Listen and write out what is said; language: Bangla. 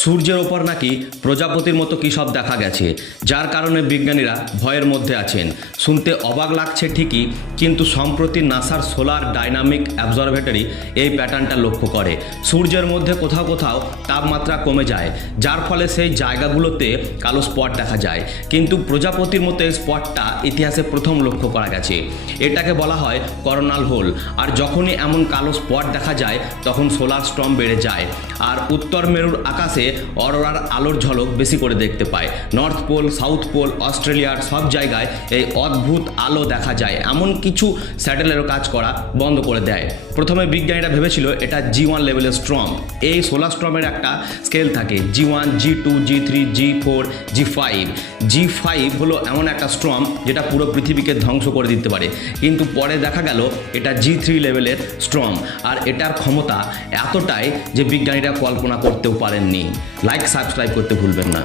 সূর্যের ওপর নাকি প্রজাপতির মতো কী সব দেখা গেছে, যার কারণে বিজ্ঞানীরা ভয়ের মধ্যে আছেন। শুনতে অবাক লাগছে ঠিকই, কিন্তু সম্প্রতি নাসার সোলার ডাইনামিক অবজারভেটরি এই প্যাটার্নটা লক্ষ্য করে। সূর্যের মধ্যে কোথাও কোথাও তাপমাত্রা কমে যায়, যার ফলে সেই জায়গাগুলোতে কালো স্পট দেখা যায়। কিন্তু প্রজাপতির মতো এই স্পটটা ইতিহাসে প্রথম লক্ষ্য করা গেছে। এটাকে বলা হয় করোনাল হোল। আর যখনই এমন কালো স্পট দেখা যায় তখন সোলার স্টর্ম বেড়ে যায়, আর উত্তর মেরুর আকাশে অরোরার আলোর ঝলক বেশি করে দেখতে পায়। নর্থ পোল, সাউথ পোল, অস্ট্রেলিয়ার সব জায়গায় এই অদ্ভুত আলো দেখা যায়। এমন কিছু স্যাটেলাইটও কাজ করা বন্ধ করে দেয়। প্রথমে বিজ্ঞানীরা ভেবেছিল এটা G1 লেভেলের স্টর্ম। এই সোলার স্টর্মের একটা স্কেল থাকে, G1, G2, G3, G4, G5। G5 হলো এমন একটা স্টর্ম যেটা পুরো পৃথিবীকে ধ্বংস করে দিতে পারে। কিন্তু পরে দেখা গেল এটা G3 লেভেলের স্টর্ম, আর এটার ক্ষমতা এতটাই যে বিজ্ঞানীরা কল্পনা করতেও পারেননি। লাইক, সাবস্ক্রাইব করতে ভুলবেন না।